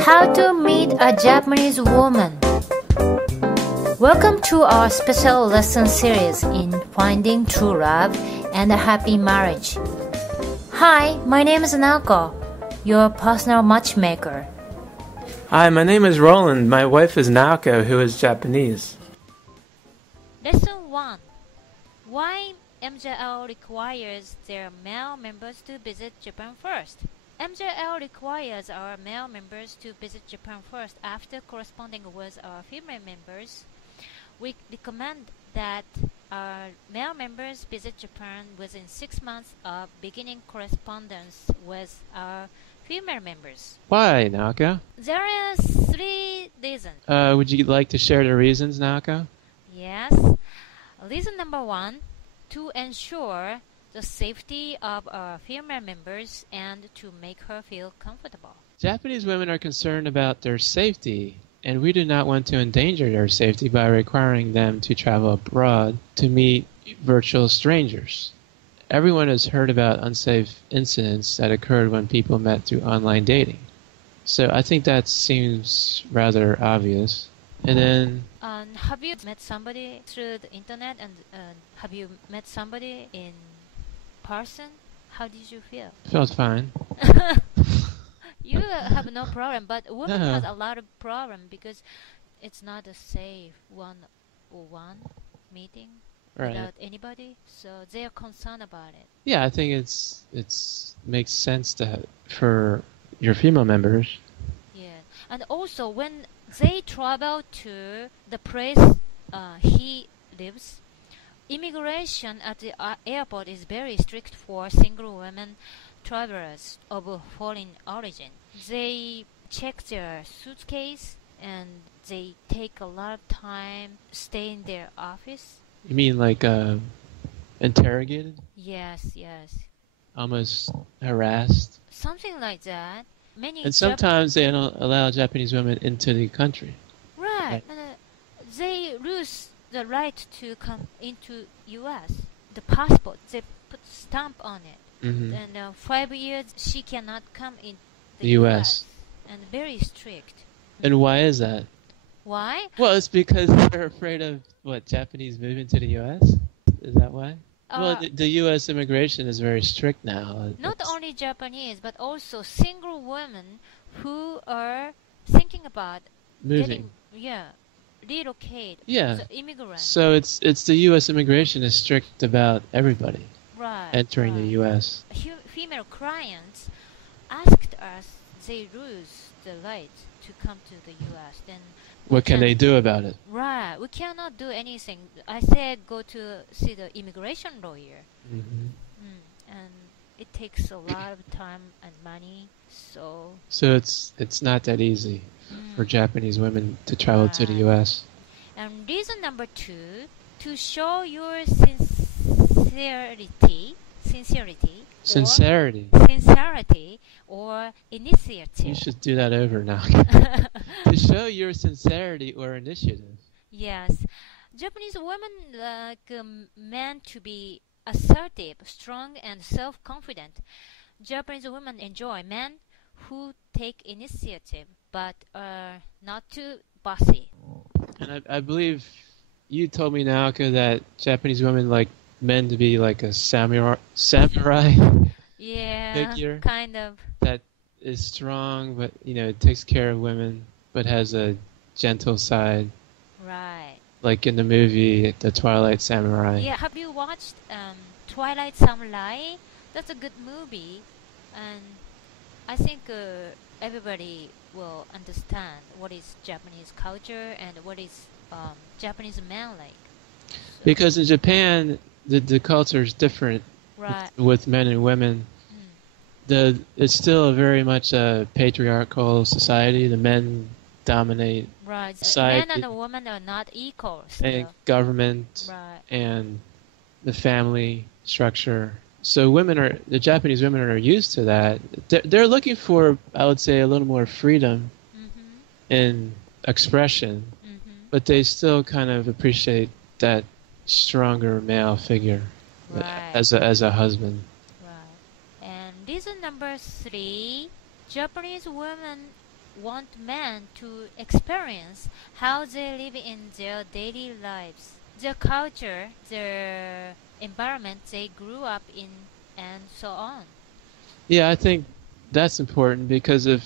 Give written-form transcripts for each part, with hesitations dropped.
How to meet a Japanese woman. Welcome to our special lesson series in finding true love and a happy marriage. Hi, my name is Naoko, your personal matchmaker. Hi, my name is Roland. My wife is Naoko, who is Japanese. Lesson 1. Why MJL requires their male members to visit Japan first. MJL requires our male members to visit Japan first after corresponding with our female members. We recommend that our male members visit Japan within 6 months of beginning correspondence with our female members. Why, Naoko? There are 3 reasons. Would you like to share the reasons, Naoko? Yes. Reason number 1, to ensure the safety of our female members and to make her feel comfortable. Japanese women are concerned about their safety, and we do not want to endanger their safety by requiring them to travel abroad to meet virtual strangers. Everyone has heard about unsafe incidents that occurred when people met through online dating. So I think that seems rather obvious. And then... have you met somebody through the internet and have you met somebody in person? How did you feel? Felt fine. You have no problem, but women has a lot of problem because it's not a safe one-on-one meeting without anybody, so they are concerned about it. Yeah, I think it's makes sense for your female members. Yeah, and also when they travel to the place he lives, immigration at the airport is very strict for single women travelers of foreign origin. They check their suitcase and they take a lot of time stay in their office. You mean like interrogated? Yes. Almost harassed? Something like that. And sometimes they don't allow Japanese women into the country. Right. They lose the right to come into U.S. The passport, they put stamp on it. Mm-hmm. And 5 years she cannot come in the U.S. And very strict. And why is that? Why? Well, it's because they're afraid of, Japanese moving to the U.S.? Is that why? Well, the U.S. immigration is very strict now. Not only Japanese, but also single women who are thinking about moving. Relocate. Yeah. So immigrants. So it's the U.S. immigration is strict about everybody entering the U.S. Female clients asked us they lose the right to come to the U.S. Then what can they do about it? Right, we cannot do anything. I said go to see the immigration lawyer. Mm-hmm. And it takes a lot of time and money. So it's not that easy for Japanese women to travel to the U.S. And reason number 2, to show your sincerity or initiative. You should do that over now. To show your sincerity or initiative. Yes. Japanese women like men to be assertive, strong, and self-confident. Japanese women enjoy men who take initiative but are not too bossy. And I believe you told me, Naoko, that Japanese women like men to be like a samurai figure. Kind of. That is strong, but takes care of women, but has a gentle side. Right. Like in the movie The Twilight Samurai. Yeah, have you watched Twilight Samurai? That's a good movie, and I think everybody will understand what is Japanese culture and what is Japanese man like. So. Because in Japan, the culture is different with men and women. It's still very much a patriarchal society. The men dominate society. Men and women are not equal still. And government and the family structure. So the Japanese women are used to that. They're looking for, I would say, a little more freedom in expression, but they still kind of appreciate that stronger male figure as a husband. Right. And reason number 3, Japanese women want men to experience how they live in their daily lives, their culture, their environment they grew up in, and so on. Yeah, I think that's important because if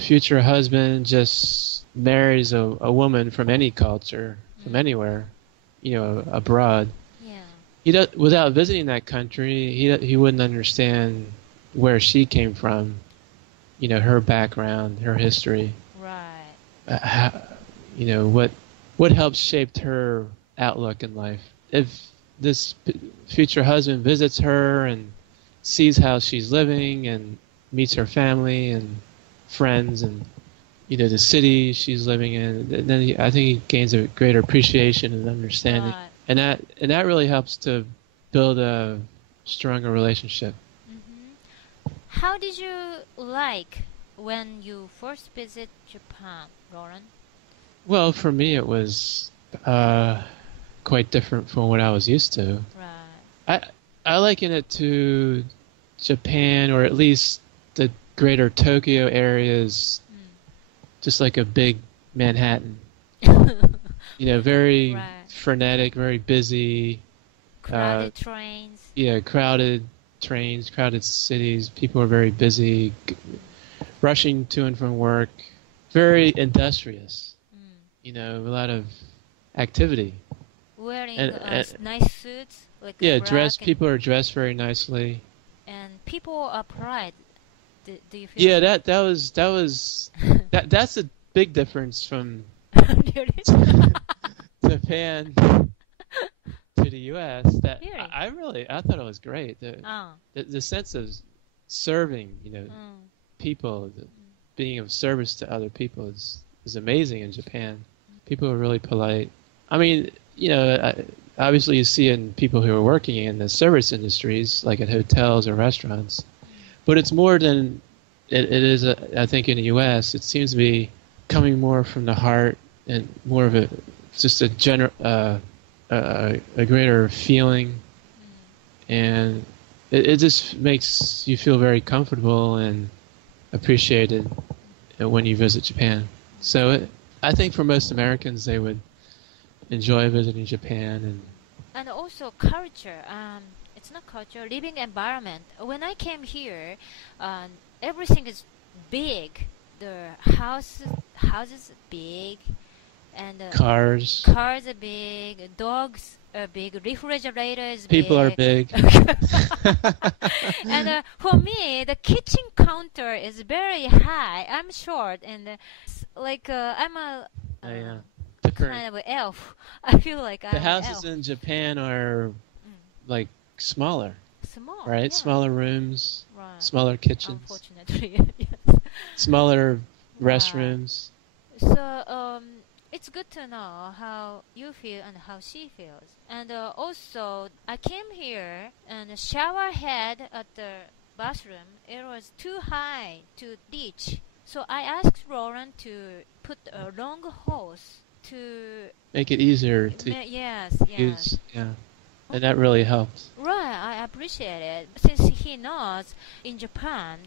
future husband just marries a woman from any culture, from anywhere, abroad, Yeah. he does without visiting that country, he wouldn't understand where she came from, her background, her history, Right. how, what helped shaped her outlook in life. If this future husband visits her and sees how she's living and meets her family and friends and the city she's living in, then I think he gains a greater appreciation and understanding, Right. and that really helps to build a stronger relationship. How did you like when you first visit Japan, Lauren? Well, for me, it was quite different from what I was used to. Right. I I liken it to Japan, or at least the greater Tokyo area, is just like a big Manhattan. Very Right. frenetic, very busy. Crowded trains. Yeah, crowded trains, crowded cities. People are very busy, rushing to and from work. Very industrious. A lot of activity. Wearing And nice suits, like yeah, black, people are dressed very nicely. and people are polite. Do you feel? Yeah, that's a big difference from Really? Japan to the U.S. That Really? I thought it was great. Oh. The sense of serving, people, being of service to other people is amazing in Japan. People are really polite. I mean, obviously you see in people who are working in the service industries, like at hotels or restaurants, but it's more than it is. I think in the U.S. it seems to be coming more from the heart and more of just a greater feeling, and it just makes you feel very comfortable and appreciated when you visit Japan. So I think for most Americans, they would enjoy visiting Japan. And also culture. It's not culture. Living environment. When I came here, everything is big. The houses are big, and Cars, cars are big. Dogs are big. Refrigerator is people are big. big. And for me, the kitchen counter is very high. I'm short, and I'm a Yeah, kind of an elf. I feel like the I'm an houses elf. in Japan are like smaller, Small, right? yeah. Smaller rooms, Right. smaller kitchens, Unfortunately, yes. smaller Right. restrooms. So it's good to know how you feel and how she feels. And also, I came here and the shower head at the bathroom. It was too high to reach. So I asked Lauren to put a long hose to. Make it easier to Yes, yes. use. Yeah, and that really helps. Right, I appreciate it. Since he knows in Japan,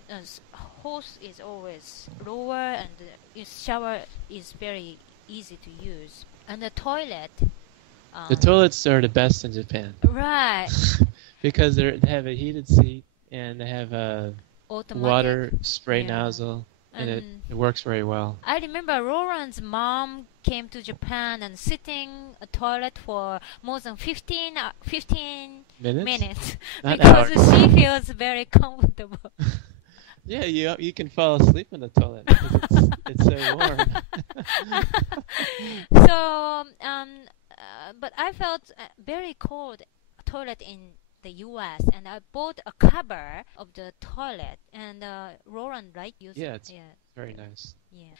hose is always lower and the shower is very easy to use. And the toilet. The toilets are the best in Japan Right. because they have a heated seat and they have a Automatic. water spray Yeah. nozzle, and it And works very well. I remember Lauren's mom came to Japan and sitting a toilet for more than 15 Minutes? minutes Not because hours. she feels very comfortable. Yeah, you can fall asleep in the toilet because it's so warm. So, but I felt very cold toilet in the U.S. and I bought a cover of the toilet and Lauren like use Yeah, it. it's Yeah, very nice. yeah.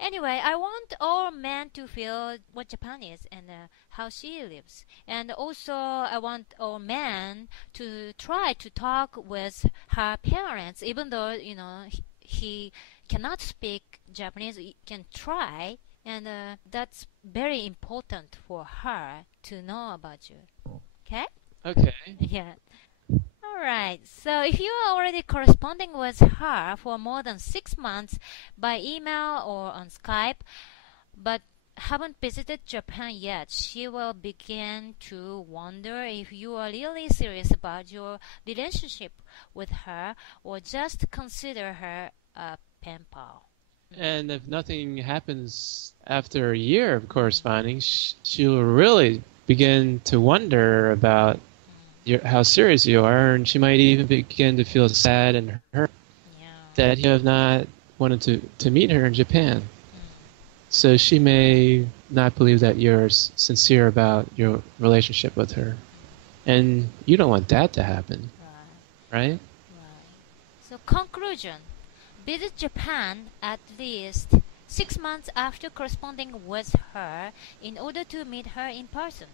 Anyway, I want all men to feel what Japan is and how she lives. And also, I want all men to try to talk with her parents, even though, he cannot speak Japanese, he can try. And that's very important for her to know about you. Okay? Okay. Yeah. All Alright, so if you are already corresponding with her for more than 6 months by email or on Skype, but haven't visited Japan yet, she will begin to wonder if you are really serious about your relationship with her or just consider her a pen pal. And if nothing happens after a year of corresponding, she'll really begin to wonder about how serious you are, and she might even begin to feel sad and hurt that you have not wanted to meet her in Japan. So she may not believe that you're sincere about your relationship with her. And you don't want that to happen. Right? So conclusion. Visit Japan at least 6 months after corresponding with her in order to meet her in person.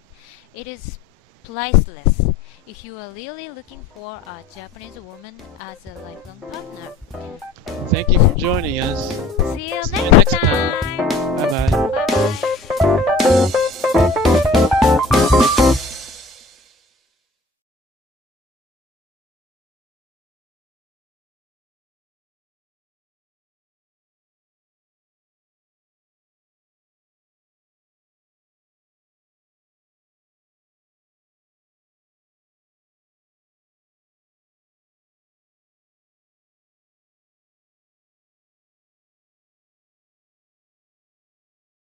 It is priceless if you are really looking for a Japanese woman as a lifelong partner. Thank you for joining us. See you next time.